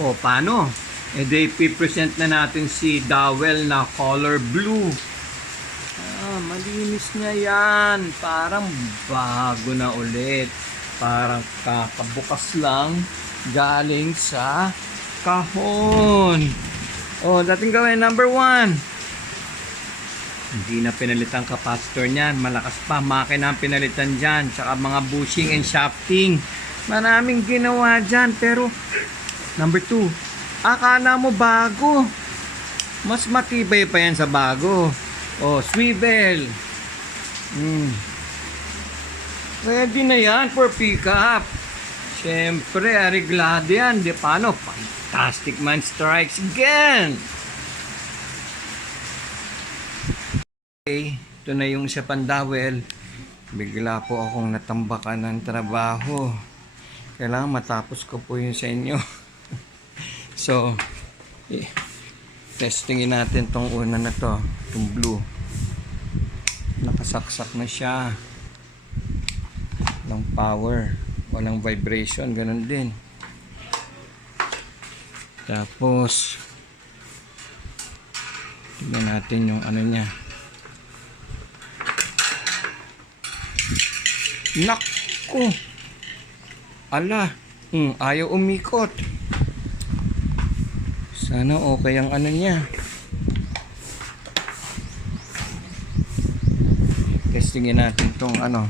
O, paano? E di, present na natin si Dowel na color blue. Ah, malinis niya yan. Parang bago na ulit. Parang kakabukas lang galing sa kahon. O, dating gawin number one. Hindi na pinalitan capacitor niyan. Malakas pa. Makina ang pinalitan dyan. Tsaka mga bushing and shafting. Maraming ginawa dyan. Pero, number two, akala mo bago. Mas matibay pa yan sa bago. Oh, swivel. Hmm. Ready na yan for pickup. Siyempre, ariglado yan. Di paano? Fantastic man strikes again. Okay, ito na yung isa pang dowel. Bigla po akong natambakan ng trabaho. Kailangan matapos ko po yun sa inyo. so, eh, testingin natin tong una na to, itong blue. Nakasaksak na siya. Walang power, walang vibration, ganun din. Tapos, tignan natin yung ano niya. Nakko! Ala, hmm, ayaw umikot. Sana okay ang ano niya. Testingin natin tong ano.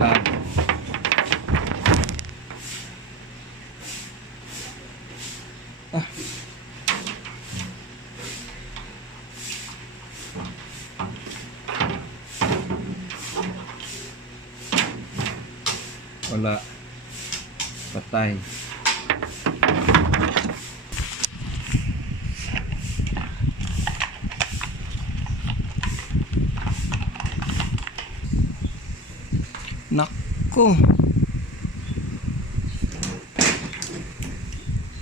Lab. Wala. Patay. Nako.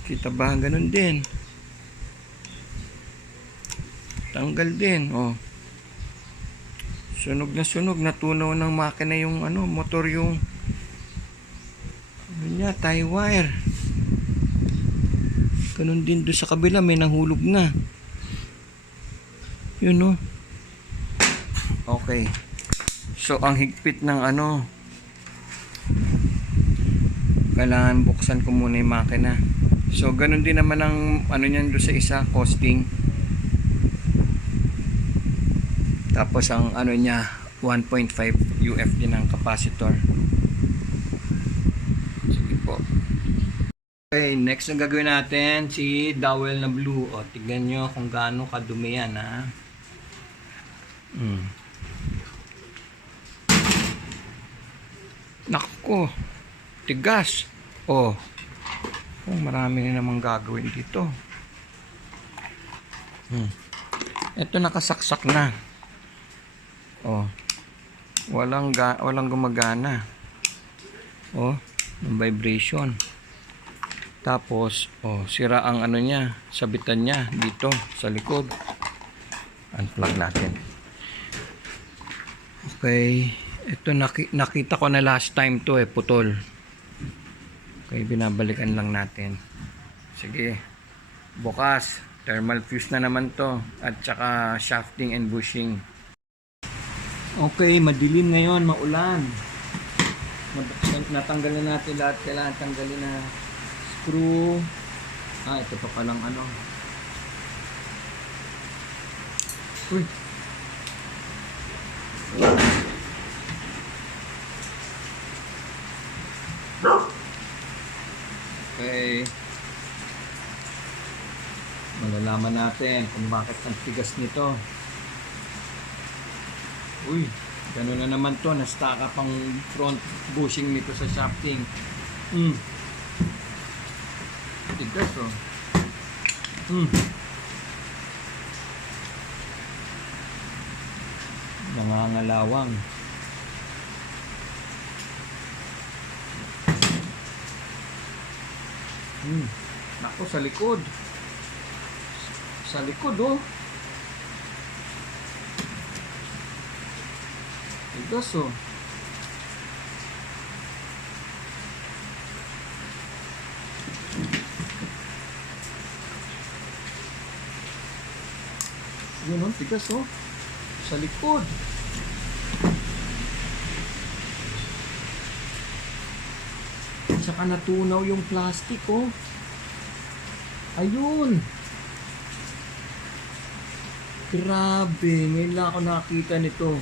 Kita ba? Ganun din. Tanggal din. Oh. Sunog na sunog. Natunaw ng makina yung ano, motor yung niya, tie wire. Ganun din doon sa kabila, may nahulog na. Yun no. Okay. So, ang higpit ng ano, kailangan buksan ko muna yung makina. So, ganun din naman ang ano niyan doon sa isa, costing. Tapos ang ano niya, 1.5 UF din ang capacitor. Po. Okay, next na gagawin natin si dowel na blue. O, tignan nyo kung gaano kadumi yan, ha. Hmm. Nako, tigas. O, oh, marami na namang gagawin dito. Hmm. Ito nakasaksak na. Oh. Walang ga walang gumagana. Oh, ng vibration. Tapos, oh, sira ang ano niya, sabitan niya dito sa likod. Unplug natin. Okay. Ito naki nakita ko na last time to eh, putol. Okay, binabalikan lang natin. Sige. Bukas, thermal fuse na naman to at saka shafting and bushing. Okay, madilim ngayon, maulan. Natanggal na natin lahat. Kailangan tanggalin na screw. Ah, ito pa palang ano. Uy. Okay. Malalaman natin kung bakit ang tigas nito. Uy, gano'n na naman to. Nastaka pang front bushing nito sa shafting. Hmm. Tigas oh. Hmm. Nangangalawang. Hmm. Nako, sa likod. Sa likod oh. Dos oh. Yun oh, tigas oh. Sa likod. Tsaka natunaw yung plastic oh. Ayun. Grabe, ngayon lang ako nakakita nito.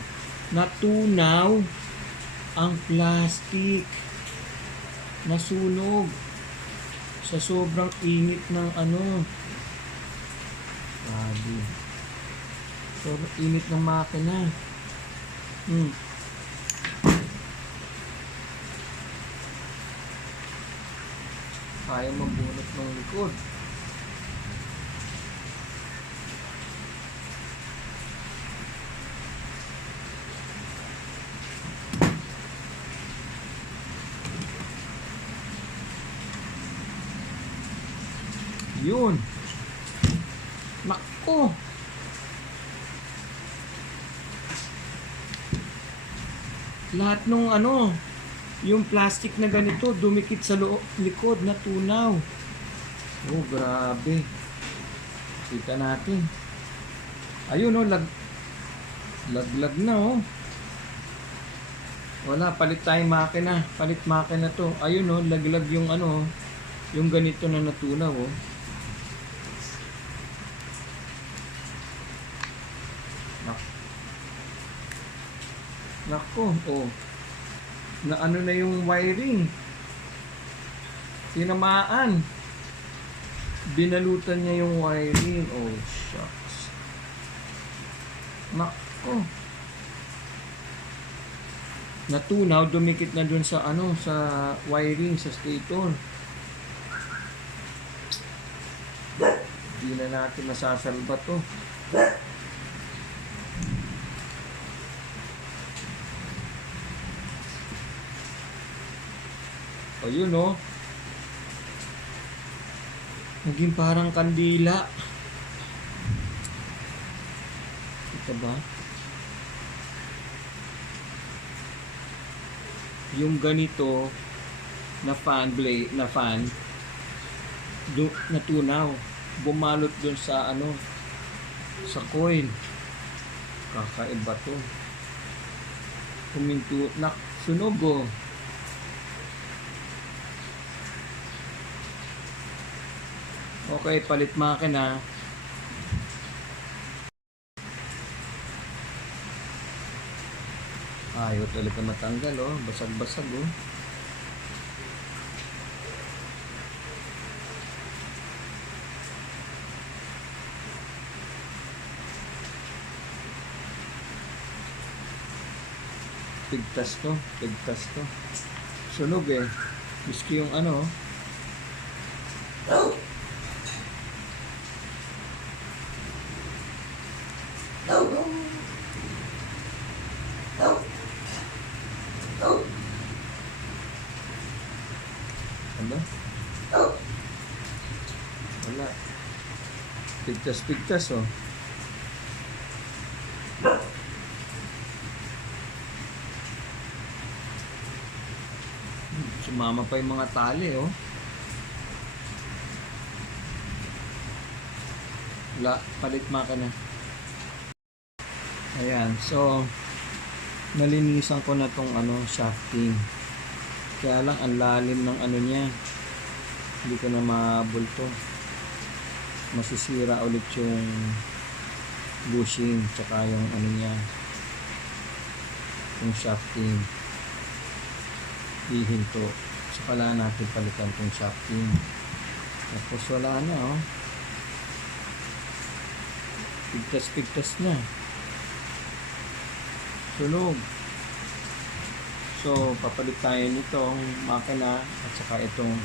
Natunaw ang plastic. Nasunog sa sobrang init ng ano. Grabe. Sobrang init ng makina. Hmm. Kaya mabunot ng likod. Yun. Nako. Lahat nung ano, yung plastic na ganito, dumikit sa loo- likod na tunaw. Oh, grabe. Kita natin. Ayun oh, lag laglag na oh. Wala, palit tayong makina. Palit makina to. Ayun oh, laglag yung ano, oh, yung ganito na natunaw oh. Nako, oh. Na ano na yung wiring. Tinamaan. Binalutan niya yung wiring. Oh, shucks. Nako. Natunaw, dumikit na dun sa ano, sa wiring, sa stator. Hindi na natin masasalba to. Ayun oh. Naging parang kandila. Kita ba? Yung ganito na fan blade na fan do, natunaw bumalot dun sa ano sa coil kakaiba to huminto nak sunog oh Okay, palit makina. Ayaw talaga matanggal oh. Basag-basag oh. Pigtas to. Pigtas to. Sunog eh. Miski yung ano oh. Ano? Wala. Pigtas-pigtas oh. Hmm, Sumama pa yung mga tali oh. Wala, palit makina. Ayan, so nalinisan ko na tong ano, shafting. Kaya lang ang lalim ng ano niya. Hindi ko na mabulto. Masisira ulit yung bushing tsaka yung ano niya. Yung shafting. Hihinto. So kailangan natin palitan tong shafting. Tapos wala na oh. Pigtas-pigtas na. Sunog. So, papalit tayo nitong makina at saka itong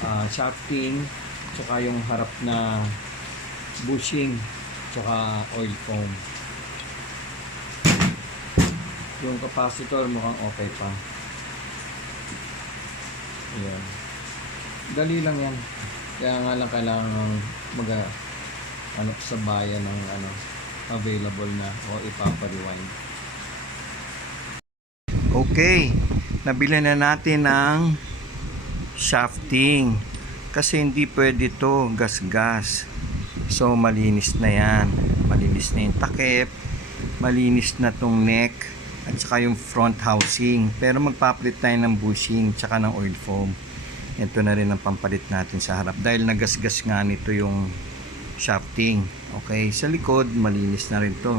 uh, shafting tsaka yung harap na bushing tsaka oil foam. Yung capacitor mukhang okay pa. Ayan. Dali lang yan. Kaya nga lang kailangan mag ano sa bayan ng ano available na o ipapa-rewind. Okay, nabili na natin ng shafting kasi hindi pwede to gas-gas. So malinis na yan. Malinis na yung takip. Malinis na tong neck. At saka yung front housing. Pero magpapalit tayo ng bushing tsaka ng oil foam. Ito na rin ang pampalit natin sa harap. Dahil nagasgas nga nito yung shafting. Okay, sa likod, malinis na rin to.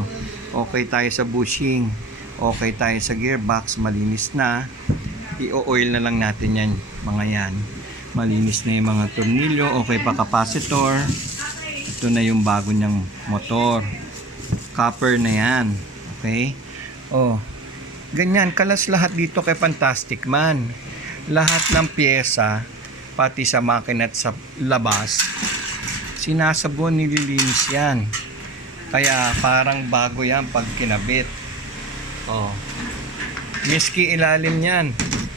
Okay tayo sa bushing. Okay tayo sa gearbox, malinis na. I-oil na lang natin yan, mga yan. Malinis na yung mga tornilyo. Okay pa capacitor. Ito na yung bago niyang motor. Copper na yan. Okay? Oh, ganyan. Kalas lahat dito kay Fantastic Man. Lahat ng pyesa, pati sa makina at sa labas, sinasabon nililinis yan. Kaya parang bago yan pag kinabit. Oh. Miski ilalim yan,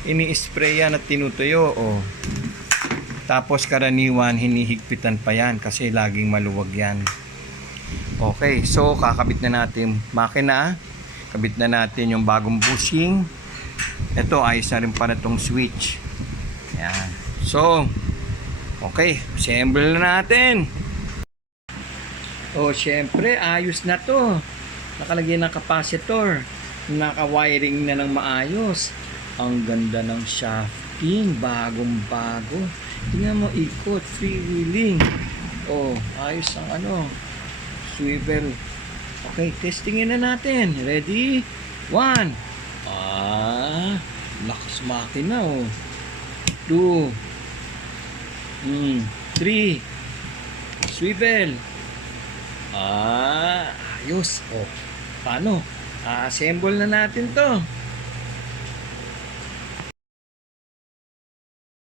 ini-spray yan at tinutuyo. Oh. Tapos karaniwan, hinihigpitan pa yan kasi laging maluwag yan. Okay, so kakabit na natin makina. Kabit na natin yung bagong bushing. Ito, ayos na rin pala itong switch. Yan. So, okay, assemble na natin. Oh, syempre, ayos na to. Nakalagay ng capacitor. Naka-wiring na ng maayos. Ang ganda ng shafting. Bagong bago. Tingnan mo, ikot, freewheeling. Oh, ayos ang ano. Swivel. Okay, testingin na natin. Ready? One. Ah, lakas makina oh. Two. Hmm, three. Swivel. Ah, ayos. Oh, paano? A-assemble na natin to.